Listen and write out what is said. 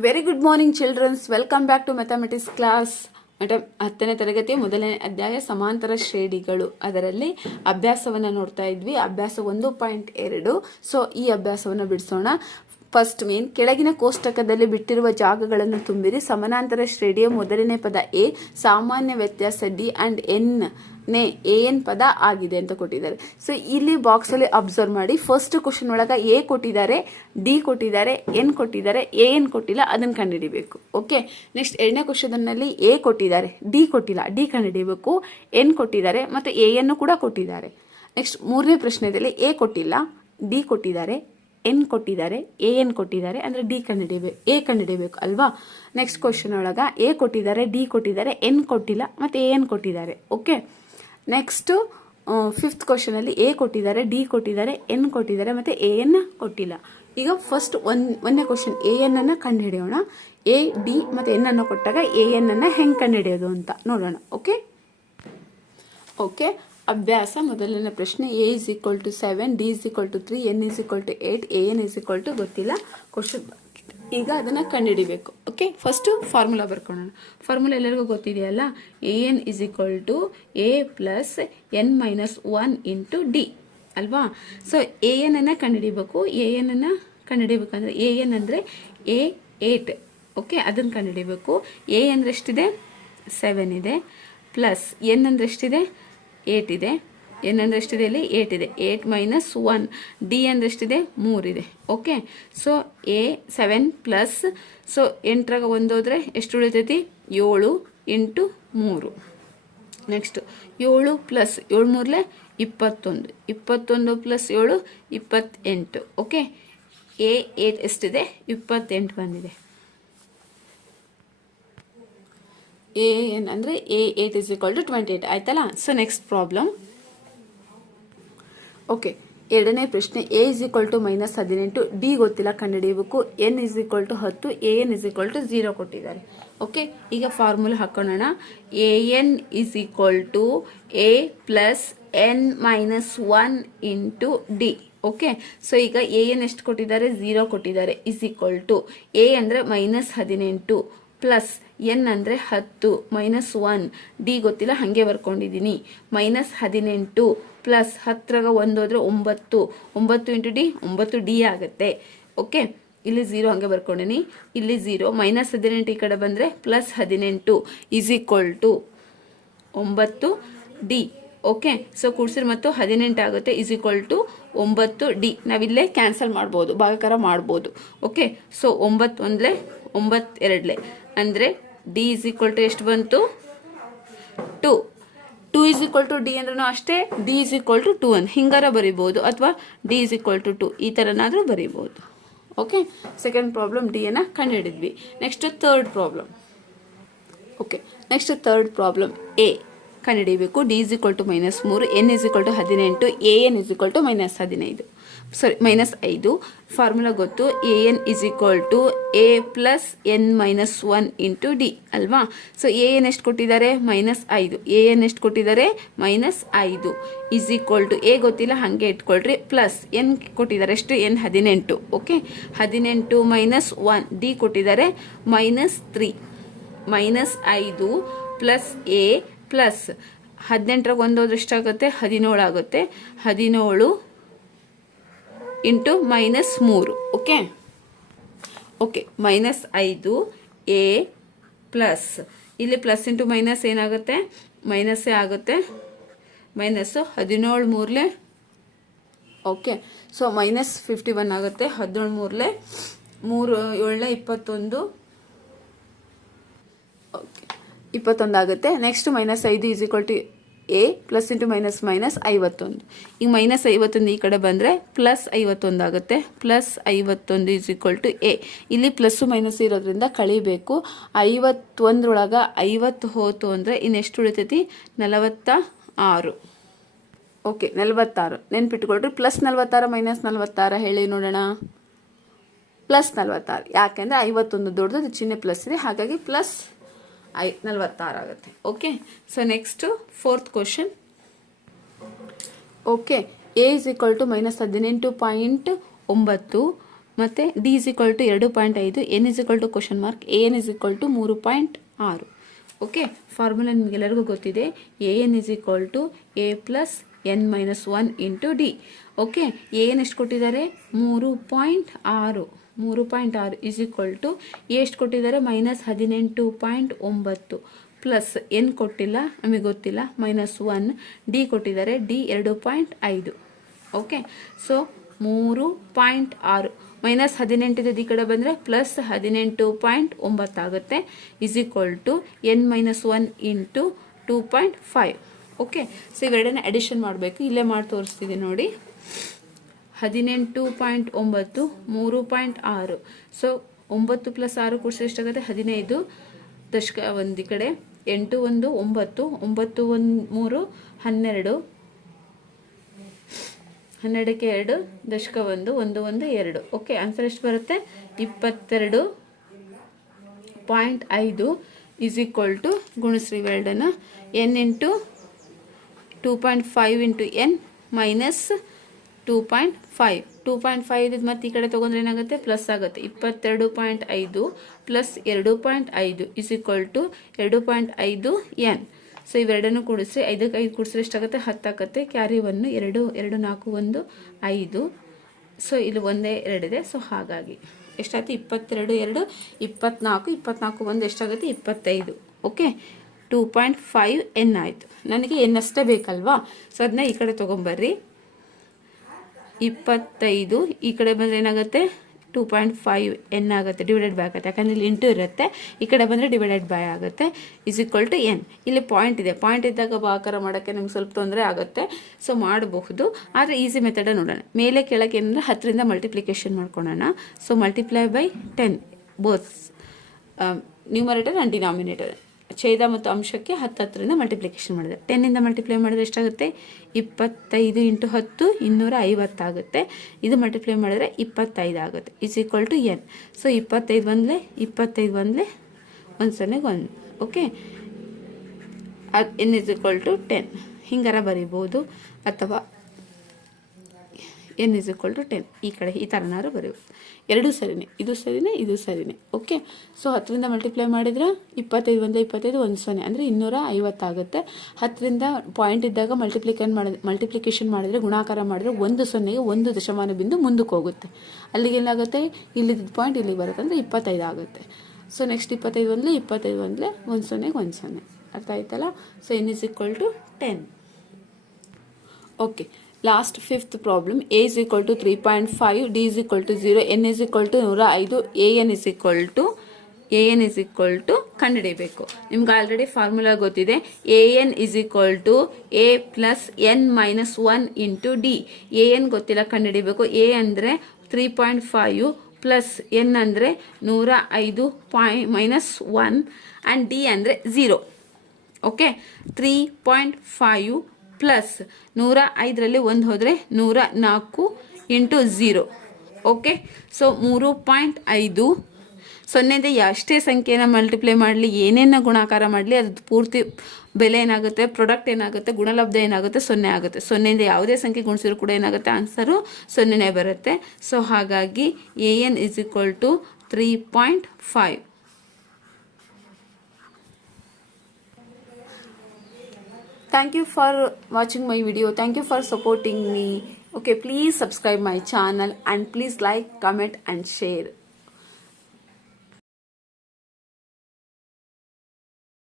Very good morning childrens welcome back to mathematics class madam ಹತ್ತನೇ ತರಗತಿಯ ಮೊದಲನೇ ಅಧ್ಯಾಯ ಸಮಾಂತರ ಶ್ರೇಣಿಗಳು. ಅದರಲ್ಲಿ ಅಭ್ಯಾಸವನ್ನು ನೋಡ್ತಾ ಇದ್ವಿ. ಅಭ್ಯಾಸ ಒಂದು ಪಾಯಿಂಟ್ ಎರಡು. ಸೊ ಈ ಅಭ್ಯಾಸವನ್ನು ಬಿಡಿಸೋಣ. ಫಸ್ಟ್ ಮೇನ್ ಕೆಳಗಿನ ಕೋಷ್ಟಕದಲ್ಲಿ ಬಿಟ್ಟಿರುವ ಜಾಗಗಳನ್ನು ತುಂಬಿರಿ. ಸಮಾನಾಂತರ ಶ್ರೇಣಿಯ ಮೊದಲನೇ ಪದ ಎ, ಸಾಮಾನ್ಯ ವ್ಯತ್ಯಾಸ ಡಿ ಅಂಡ್ ಎನ್ ನೇ ಎ ಎನ್ ಪದ ಆಗಿದೆ ಅಂತ ಕೊಟ್ಟಿದ್ದಾರೆ. ಸೊ ಇಲ್ಲಿ ಬಾಕ್ಸ್ ಅಲ್ಲಿ ಅಬ್ಸರ್ವ್ ಮಾಡಿ. ಫಸ್ಟ್ ಕ್ವಶನ್ ಒಳಗ ಎ ಕೊಟ್ಟಿದ್ದಾರೆ, ಡಿ ಕೊಟ್ಟಿದ್ದಾರೆ, ಎನ್ ಕೊಟ್ಟಿದ್ದಾರೆ, ಎ ಎನ್ ಕೊಟ್ಟಿಲ್ಲ, ಅದನ್ನು ಕಂಡುಹಿಡಿಬೇಕು. ಓಕೆ ನೆಕ್ಸ್ಟ್ ಎರಡನೇ ಕ್ವಶನ್ನಲ್ಲಿ ಎ ಕೊಟ್ಟಿದ್ದಾರೆ, ಡಿ ಕೊಟ್ಟಿಲ್ಲ, ಡಿ ಕಂಡುಹಿಡಿಬೇಕು. ಎನ್ ಕೊಟ್ಟಿದ್ದಾರೆ ಮತ್ತು ಎ ಎನ್ ಕೂಡ ಕೊಟ್ಟಿದ್ದಾರೆ. ನೆಕ್ಸ್ಟ್ ಮೂರನೇ ಪ್ರಶ್ನೆಯಲ್ಲಿ ಎ ಕೊಟ್ಟಿಲ್ಲ, ಡಿ ಕೊಟ್ಟಿದ್ದಾರೆ ಎನ್ ಕೊಟ್ಟಿದ್ದಾರೆ ಎ ಎನ್ ಕೊಟ್ಟಿದ್ದಾರೆ, ಅಂದರೆ ಡಿ ಕಂಡುಹಿಡಿಬೇಕು ಎ ಕಂಡುಹಿಡಿಬೇಕು ಅಲ್ವಾ? ನೆಕ್ಸ್ಟ್ ಕ್ವಶನ್ ಒಳಗ ಎ ಕೊಟ್ಟಿದ್ದಾರೆ ಡಿ ಕೊಟ್ಟಿದ್ದಾರೆ ಎನ್ ಕೊಟ್ಟಿಲ್ಲ, ಮತ್ತು ಎ ಎನ್ ಕೊಟ್ಟಿದ್ದಾರೆ ಓಕೆ ನೆಕ್ಸ್ಟು ಫಿಫ್ತ್ ಕ್ವಶನಲ್ಲಿ ಎ ಕೊಟ್ಟಿದ್ದಾರೆ ಡಿ ಕೊಟ್ಟಿದ್ದಾರೆ ಎನ್ ಕೊಟ್ಟಿದ್ದಾರೆ, ಮತ್ತು ಎ ಎನ್ ಕೊಟ್ಟಿಲ್ಲ. ಈಗ ಫಸ್ಟ್ ಒನ್, ಒಂದನೇ ಕ್ವಶನ್ ಎ ಎನ್ ಅನ್ನು ಕಂಡುಹಿಡಿಯೋಣ. ಎ ಡಿ ಮತ್ತು ಎನ್ ಅನ್ನು ಕೊಟ್ಟಾಗ ಎ ಎನ್ ಅನ್ನು ಹೆಂಗೆ ಕಂಡುಹಿಡಿಯೋದು ಅಂತ ನೋಡೋಣ ಓಕೆ ಓಕೆ ಅಭ್ಯಾಸ ಮೊದಲನೇ ಪ್ರಶ್ನೆ A is equal to seven D is equal to three N is equal to eight A N is equal to ಗೊತ್ತಿಲ್ಲ? ಕ್ವಶನ್ ಈಗ ಅದನ್ನು ಕಂಡುಹಿಡಿಬೇಕು. ಓಕೆ ಫಸ್ಟು ಫಾರ್ಮುಲಾ ಬರ್ಕೊಳ್ಳೋಣ ಫಾರ್ಮುಲಾ ಎಲ್ಲರಿಗೂ ಗೊತ್ತಿದೆಯಲ್ಲ? A N is equal to A plus N minus one into D ಅಲ್ವಾ? So A N ಅನ್ನು ಕಂಡುಹಿಡಿಬೇಕು. A N ಅನ್ನು ಕಂಡುಹಿಡಿಬೇಕಂದ್ರೆ ಎ ಎನ್ ಅಂದರೆ ಎ ಏಟ್ ಓಕೆ ಅದನ್ನು ಕಂಡುಹಿಡಿಬೇಕು. ಎ ಅಂದರೆ ಎಷ್ಟಿದೆ? ಸೆವೆನ್ ಇದೆ. ಪ್ಲಸ್ ಎನ್ ಅಂದರೆ ಎಷ್ಟಿದೆ? ಏಟ್ ಇದೆ. ಎನ್ ಅಂದರೆ ಎಷ್ಟಿದೆ ಇಲ್ಲಿ ಏಟ್ ಇದೆ. ಏಟ್ ಮೈನಸ್ ಒನ್ ಡಿ ಅಂದರೆ ಎಷ್ಟಿದೆ? ಮೂರಿದೆ okay so A seven plus so ಎಂಟರಾಗ ಒಂದು ಹೋದರೆ ಎಷ್ಟು ಉಳಿತೈತಿ? ಏಳು ಎಂಟು ಮೂರು. ನೆಕ್ಸ್ಟ್ ಏಳು ಪ್ಲಸ್ ಏಳು ಮೂರಲೆ ಇಪ್ಪತ್ತೊಂದು. ಇಪ್ಪತ್ತೊಂದು ಪ್ಲಸ್ ಏಳು, ಇಪ್ಪತ್ತೆಂಟು. ಓಕೆ ಎ ಏಟ್ ಎಷ್ಟಿದೆ? ಇಪ್ಪತ್ತೆಂಟು ಬಂದಿದೆ. ಎ ಎನ್ ಅಂದರೆ A eight is equal to twenty eight ಆಯ್ತಲ್ಲ? ಸೊ ನೆಕ್ಸ್ಟ್ ಪ್ರಾಬ್ಲಮ್ ಓಕೆ ಎರಡನೇ ಪ್ರಶ್ನೆ A is equal to minus ಹದಿನೆಂಟು. ಡಿ ಗೊತ್ತಿಲ್ಲ ಕಂಡುಹಿಡಿಯಬೇಕು ಎನ್ ಇಸ್ ಈಕ್ವಲ್ ಟು ಹತ್ತು. A N is equal to zero ಕೊಟ್ಟಿದ್ದಾರೆ. ಓಕೆ ಈಗ ಫಾರ್ಮುಲಾ ಹಾಕೋಣ A N is equal to A plus N minus one into D okay so ಈಗ A N ಎಷ್ಟು ಕೊಟ್ಟಿದ್ದಾರೆ? ಝೀರೋ ಕೊಟ್ಟಿದ್ದಾರೆ. ಇಸ್ ಈಕ್ವಲ್ ಟು ಎ ಅಂದರೆ minus ಹದಿನೆಂಟು ಪ್ಲಸ್ ಎನ್ ಅಂದರೆ ಹತ್ತು, ಮೈನಸ್ ಒನ್. ಡಿ ಗೊತ್ತಿಲ್ಲ, ಹಾಗೆ ಬರ್ಕೊಂಡಿದ್ದೀನಿ. ಮೈನಸ್ ಹದಿನೆಂಟು, ಪ್ಲಸ್ ಹತ್ತಿರಾಗ ಒಂದು ಹೋದರೆ ಒಂಬತ್ತು. ಒಂಬತ್ತು ಇಂಟು ಡಿ, ಒಂಬತ್ತು ಡಿ ಆಗುತ್ತೆ. ಓಕೆ? ಇಲ್ಲಿ ಝೀರೋ ಹಾಗೆ ಬರ್ಕೊಂಡಿನಿ. ಇಲ್ಲಿ ಝೀರೋ, ಮೈನಸ್ ಹದಿನೆಂಟು ಈ ಕಡೆ ಬಂದರೆ ಪ್ಲಸ್ ಹದಿನೆಂಟು ಈಸ್ ಈಕ್ವಲ್ ಟು ಒಂಬತ್ತು ಡಿ. ಓಕೆ? ಸೊ ಕೂಡ್ಸಿರ್ ಮತ್ತು ಹದಿನೆಂಟು ಆಗುತ್ತೆ, ಈಸ್ ಈಕ್ವಲ್ ಟು ಒಂಬತ್ತು ಡಿ. ನಾವಿಲ್ಲೇ ಕ್ಯಾನ್ಸಲ್ ಮಾಡ್ಬೋದು, ಭಾಗಕಾರ ಮಾಡ್ಬೋದು. ಓಕೆ? ಸೊ ಒಂಬತ್ತು ಒಂದಲೇ ಒಂಬತ್ತು ಎರಡಲೆ ಅಂದರೆ ಡಿ ಇಸ್ ಈಕ್ವಲ್ ಟು ಎಷ್ಟು ಬಂತು? Two. Two is equal to D ಅಂದ್ರೂ ಅಷ್ಟೇ D is equal to two ಅಂತ ಹಿಂಗಾರ ಬರಿಬೋದು ಅಥವಾ D is equal to two ಈ ಥರನಾದರೂ ಬರಿಬೋದು. ಓಕೆ ಸೆಕೆಂಡ್ ಪ್ರಾಬ್ಲಮ್ ಡಿ ಅನ್ನು ಕಂಡುಹಿಡಿದ್ವಿ. Next third problem okay next third problem A ಕಂಡುಹಿಡಿಯಬೇಕು. D is equal to minus ಮೂರು ಎನ್ ಇಸ್ ಈಕ್ವಲ್ ಟು ಹದಿನೆಂಟು A N is equal to minus ಹದಿನೈದು. Sorry minus ಐದು. Formula ಗೊತ್ತು. A N is equal to A plus N minus one into D ಅಲ್ವಾ? So A N ಎಷ್ಟು ಕೊಟ್ಟಿದ್ದಾರೆ? Minus ಐದು. A N ಎಷ್ಟು ಕೊಟ್ಟಿದ್ದಾರೆ? ಮೈನಸ್ ಐದು. ಇಸ್ ಈಕ್ವಲ್ ಟು ಎ ಗೊತ್ತಿಲ್ಲ, ಹಾಗೆ ಇಟ್ಕೊಳ್ರಿ. ಪ್ಲಸ್ ಎನ್ ಕೊಟ್ಟಿದ್ದಾರೆ. ಎಷ್ಟು? ಎನ್ ಹದಿನೆಂಟು. ಓಕೆ ಹದಿನೆಂಟು ಮೈನಸ್ ಒನ್ ಡಿ ಕೊಟ್ಟಿದ್ದಾರೆ. ಮೈನಸ್ ತ್ರೀ ಮೈನಸ್ ಐದು ಪ್ಲಸ್ ಎ ಪ್ಲಸ್ ಹದಿನೆಂಟರಾಗ ಒಂದು ಎಷ್ಟಾಗುತ್ತೆ? ಹದಿನೇಳು ಆಗುತ್ತೆ. ಹದಿನೇಳು ಇಂಟು ಮೈನಸ್ ಮೂರು ಓಕೆ ಓಕೆ ಮೈನಸ್ ಐದು ಎ ಪ್ಲಸ್ ಇಲ್ಲಿ ಪ್ಲಸ್ ಇಂಟು ಮೈನಸ್ ಏನಾಗುತ್ತೆ? ಮೈನಸ್ಸೇ ಆಗುತ್ತೆ. ಮೈನಸ್ಸು ಹದಿನೇಳು ಮೂರಲೆ okay so minus fifty one ಆಗುತ್ತೆ, ಹದಿನೇಳು ಮೂರಲೆ, ಮೂರು ಏಳನೇ ಇಪ್ಪತ್ತೊಂದು ಓಕೆ ಇಪ್ಪತ್ತೊಂದು ಆಗುತ್ತೆ. ನೆಕ್ಸ್ಟ್ ಮೈನಸ್ ಐದು is equal to A plus into minus minus ಐವತ್ತೊಂದು. ಈಗ ಮೈನಸ್ ಐವತ್ತೊಂದು ಈ ಕಡೆ ಬಂದರೆ ಪ್ಲಸ್ ಐವತ್ತೊಂದು ಆಗುತ್ತೆ. ಪ್ಲಸ್ ಐವತ್ತೊಂದು ಈಸ್ ಈಕ್ವಲ್ ಟು ಎ ಇಲ್ಲಿ ಪ್ಲಸ್ಸು ಮೈನಸ್ ಇರೋದ್ರಿಂದ ಕಳಿಬೇಕು. ಐವತ್ತೊಂದರೊಳಗೆ ಐವತ್ತು ಹೋತು ಅಂದರೆ ಇನ್ನೆಷ್ಟು ಉಳಿತೈತಿ? ನಲವತ್ತ ಆರು ಓಕೆ ನಲವತ್ತಾರು. ನೆನ್ಪಿಟ್ಕೊಳ್ರಿ. ಪ್ಲಸ್ ನಲವತ್ತಾರು ಮೈನಸ್ ನಲವತ್ತಾರು ಹೇಳಿ ನೋಡೋಣ. ಪ್ಲಸ್ ನಲವತ್ತಾರು. ಯಾಕೆಂದರೆ ಐವತ್ತೊಂದು ದೊಡ್ಡದು ಚಿಹ್ನೆ ಪ್ಲಸ್ ಇದೆ. ಹಾಗಾಗಿ ಪ್ಲಸ್ ಐ ನಲ್ವತ್ತಾರಾಗುತ್ತೆ okay so next fourth question okay A is equal to minus ಹದಿನೆಂಟು ಪಾಯಿಂಟ್ ಒಂಬತ್ತು. ಮತ್ತು ಡಿ ಇಸ್ ಈಕ್ವಲ್ ಟು ಎರಡು ಪಾಯಿಂಟ್ ಐದು. N is equal to question mark A N is equal to ಮೂರು ಪಾಯಿಂಟ್ ಆರು. ಓಕೆ ಫಾರ್ಮುಲಾ ನಿಮಗೆಲ್ಲರಿಗೂ ಗೊತ್ತಿದೆ. A N is equal to A plus N minus one into D okay A N ಎಷ್ಟು ಕೊಟ್ಟಿದ್ದಾರೆ? ಮೂರು point ಆರು. ಮೂರು ಪಾಯಿಂಟ್ ಆರು ಇಸ್ ಈಕ್ವಲ್ ಟು ಎಷ್ಟು ಕೊಟ್ಟಿದ್ದಾರೆ? ಮೈನಸ್ ಹದಿನೆಂಟು ಪಾಯಿಂಟ್ ಒಂಬತ್ತು. ಪ್ಲಸ್ ಎನ್ ಕೊಟ್ಟಿಲ್ಲ? ನಮಗೆ ಗೊತ್ತಿಲ್ಲ. ಮೈನಸ್ ಒನ್ ಡಿ ಕೊಟ್ಟಿದ್ದಾರೆ. ಡಿ ಎರಡು ಪಾಯಿಂಟ್ ಐದು. ಓಕೆ ಸೊ ಮೂರು ಪಾಯಿಂಟ್ ಆರು. ಮೈನಸ್ ಹದಿನೆಂಟಿದೆ ಈ ಕಡೆ ಬಂದರೆ ಪ್ಲಸ್ ಹದಿನೆಂಟು point ಒಂಬತ್ತಾಗುತ್ತೆ is equal to N minus one into two point five okay so ಇವೆರಡನ್ನ addition ಮಾಡಬೇಕು. ಇಲ್ಲೇ ಮಾಡಿ ತೋರಿಸ್ತಿದ್ದೀನಿ ನೋಡಿ. ಹದಿನೆಂಟು ಪಾಯಿಂಟ್ ಒಂಬತ್ತು, ಮೂರು ಪಾಯಿಂಟ್ ಆರು. ಸೊ ಒಂಬತ್ತು ಪ್ಲಸ್ ಆರು ಕೂಡಿಸಿ ಎಷ್ಟಾಗುತ್ತೆ? ಹದಿನೈದು. ದಶಕ, ಒಂದು ಕಡೆ. ಎಂಟು ಒಂದು, ಒಂಬತ್ತು. ಒಂಬತ್ತು ಒಂದು ಮೂರು, ಹನ್ನೆರಡು. ಹನ್ನೆರಡಕ್ಕೆ ಎರಡು, ದಶಕ ಒಂದು ಒಂದು ಒಂದು ಎರಡು. ಓಕೆ ಆನ್ಸರ್ ಎಷ್ಟು ಬರುತ್ತೆ? ಇಪ್ಪತ್ತೆರಡು ಪಾಯಿಂಟ್ ಐದು ಈಸ್ ಈಕ್ವಲ್ ಟು ಗುಣಿಸ್ರಿ ಎರಡನ್ನು N into two point five into N minus two point five two point five ಇದ್ದು ಮತ್ತೆ ಈ ಕಡೆ ತೊಗೊಂಡ್ರೆ ಏನಾಗುತ್ತೆ? ಪ್ಲಸ್ ಆಗುತ್ತೆ. ಇಪ್ಪತ್ತೆರಡು ಪಾಯಿಂಟ್ ಐದು ಪ್ಲಸ್ ಎರಡು ಪಾಯಿಂಟ್ ಐದು ಇಸ್ ಈಕ್ವಲ್ ಟು ಎರಡು ಪಾಯಿಂಟ್ ಐದು ಎನ್ ಸೊ ಇವೆರಡನ್ನು ಕೂಡಿಸ್ರಿ ಐದಕ್ಕೆ ಐದು ಕೂಡಿಸ್ರೆ ಎಷ್ಟಾಗುತ್ತೆ? ಹತ್ತಾಗುತ್ತೆ ಕ್ಯಾರಿ ಒನ್ನು ಎರಡು ಎರಡು, ನಾಲ್ಕು, ಒಂದು, ಐದು. ಸೊ ಇಲ್ಲಿ ಒಂದೇ ಎರಡಿದೆ. ಸೊ ಹಾಗಾಗಿ ಎಷ್ಟಾಯ್ತು ಇಪ್ಪತ್ತೆರಡು, ಎರಡು, ಇಪ್ಪತ್ನಾಲ್ಕು ಇಪ್ಪತ್ನಾಲ್ಕು, ಒಂದು ಎಷ್ಟಾಗುತ್ತೆ? ಇಪ್ಪತ್ತೈದು. Okay two point five N ಆಯಿತು. ನನಗೆ ಎನ್ ಅಷ್ಟೇ ಬೇಕಲ್ವಾ? ಸೊ ಅದನ್ನ ಈ ಕಡೆ ತೊಗೊಂಬರ್ರಿ ಇಪ್ಪತ್ತೈದು. ಈ ಕಡೆ ಬಂದರೆ ಏನಾಗುತ್ತೆ? ಟೂ ಪಾಯಿಂಟ್ ಫೈವ್ ಎನ್ ಆಗುತ್ತೆ ಡಿವೈಡೆಡ್ ಬೈ ಆಗುತ್ತೆ. ಯಾಕಂದರೆ ಇಲ್ಲಿ ಇಂಟು ಇರುತ್ತೆ. ಈ ಕಡೆ ಬಂದರೆ ಡಿವೈಡೆಡ್ ಬೈ ಆಗುತ್ತೆ. ಇಸ್ ಈಕ್ವಲ್ ಟು ಎನ್ ಇಲ್ಲಿ ಪಾಯಿಂಟ್ ಇದೆ. ಪಾಯಿಂಟ್ ಇದ್ದಾಗ ಬಾಕಾರ ಮಾಡೋಕ್ಕೆ ನಮ್ಗೆ ಸ್ವಲ್ಪ ತೊಂದರೆ ಆಗುತ್ತೆ. ಸೊ ಮಾಡಬಹುದು. ಆದರೆ ಈಸಿ ಮೆಥಡ ನೋಡೋಣ. ಮೇಲೆ ಕೆಳಕ್ಕೆ ಏನಂದರೆ ಹತ್ತರಿಂದ ಮಲ್ಟಿಪ್ಲಿಕೇಶನ್ ಮಾಡ್ಕೊಳ್ಳೋಣ so multiply by ten both numerator and denominator ಛೇದ ಮತ್ತು ಅಂಶಕ್ಕೆ ಹತ್ತು ಹತ್ತರಿಂದ ಮಲ್ಟಿಪ್ಲಿಕೇಶನ್ ಮಾಡಿದೆ ಟೆನ್ನಿಂದ ಮಲ್ಟಿಪ್ಲೈ ಮಾಡಿದ್ರೆ ಎಷ್ಟಾಗುತ್ತೆ? ಇಪ್ಪತ್ತೈದು ಇಂಟು ಹತ್ತು, ಇನ್ನೂರ ಐವತ್ತಾಗುತ್ತೆ. ಇದು ಮಲ್ಟಿಪ್ಲೈ ಮಾಡಿದ್ರೆ ಇಪ್ಪತ್ತೈದು ಆಗುತ್ತೆ. Is equal to n so ಇಪ್ಪತ್ತೈದು ಒಂದಲೇ ಇಪ್ಪತ್ತೈದು ಒಂದಲೇ ಒಂದು ಸೊನ್ನೆಗೆ ಒಂದು. ಓಕೆ ಅದು n is equal to ten ಹಿಂಗಾರ ಬರಿಬೋದು. ಅಥವಾ n is equal to ten ಈ ಕಡೆ ಈ ಥರನಾದ್ರೂ ಬರೆಯುವುದು ಎರಡೂ ಸರಿನೇ. ಇದು ಸರಿನೇ ಇದು ಸರಿನೇ. ಓಕೆ ಸೊ ಹತ್ತರಿಂದ ಮಲ್ಟಿಪ್ಲೈ ಮಾಡಿದ್ರೆ ಇಪ್ಪತ್ತೈದು ಒಂದು ಇಪ್ಪತ್ತೈದು, ಒಂದು ಸೊನ್ನೆ. ಅಂದರೆ ಇನ್ನೂರ ಐವತ್ತಾಗುತ್ತೆ ಹತ್ತರಿಂದ ಪಾಯಿಂಟ್ ಇದ್ದಾಗ ಮಲ್ಟಿಪ್ಲಿಕೇನ್ ಮಾಡಿದ ಮಲ್ಟಿಪ್ಲಿಕೇಶನ್ ಮಾಡಿದರೆ, ಗುಣಾಕಾರ ಮಾಡಿದ್ರೆ ಒಂದು ಸೊನ್ನೆಗೆ ಒಂದು ದಶಮಾನ ಬಿಂದು ಮುಂದಕ್ಕೆ ಹೋಗುತ್ತೆ. ಅಲ್ಲಿಗೆ ಏನಾಗುತ್ತೆ? ಇಲ್ಲಿದ್ದ ಪಾಯಿಂಟ್ ಇಲ್ಲಿಗೆ ಬರುತ್ತೆ ಅಂದರೆ ಇಪ್ಪತ್ತೈದು ಆಗುತ್ತೆ. ಸೊ ನೆಕ್ಸ್ಟ್ ಇಪ್ಪತ್ತೈದು ಒಂದಲೇ ಇಪ್ಪತ್ತೈದು ಒಂದಲೇ ಒಂದು ಸೊನ್ನೆಗೆ ಒಂದು ಸೊನ್ನೆ. ಅರ್ಥ ಆಯ್ತಲ್ಲ? So n is equal to ten okay last fifth problem a is equal to three point five d is equal to zero n is equal to ನೂರ ಐದು a n is equal to a n is equal to ಕಂಡುಹಿಡಿಯಬೇಕು. ನಿಮ್ಗೆ already formula ಗೊತ್ತಿದೆ. A n is equal to a plus n minus one into d a n ಗೊತ್ತಿಲ್ಲ ಕಂಡುಹಿಡಿಯಬೇಕು. A ಅಂದರೆ three point five plus n ಅಂದರೆ ನೂರ ಐದು ಪಾಯ್ ಮೈನಸ್ ಒನ್ ಆ್ಯಂಡ್ ಡಿ ಅಂದರೆ zero okay three point five plus ನೂರ ಐದರಲ್ಲಿ ಒಂದು ಹೋದರೆ ನೂರ ನಾಲ್ಕು ಇಂಟು ಝೀರೋ. ಓಕೆ ಸೊ ಮೂರು ಪಾಯಿಂಟ್ ಐದು. ಸೊನ್ನೆಯಿಂದ ಎಷ್ಟೇ ಸಂಖ್ಯೆನ ಮಲ್ಟಿಪ್ಲೈ ಮಾಡಲಿ, ಏನೇನ ಗುಣಾಕಾರ ಮಾಡಲಿ, ಅದು ಪೂರ್ತಿ ಬೆಲೆ ಏನಾಗುತ್ತೆ ಪ್ರಾಡಕ್ಟ್ ಏನಾಗುತ್ತೆ, ಗುಣಲಬ್ಧ ಏನಾಗುತ್ತೆ, ಸೊನ್ನೆ ಆಗುತ್ತೆ. ಸೊನ್ನೆಯಿಂದ ಯಾವುದೇ ಸಂಖ್ಯೆ ಗುಣಿಸಿದ್ರು ಕೂಡ ಏನಾಗುತ್ತೆ ಆನ್ಸರು ಸೊನ್ನೆನೇ ಬರುತ್ತೆ. ಸೊ ಹಾಗಾಗಿ a n is equal to three point five thank you for watching my video. Thank you for supporting me. Okay please subscribe my channel and please like comment and share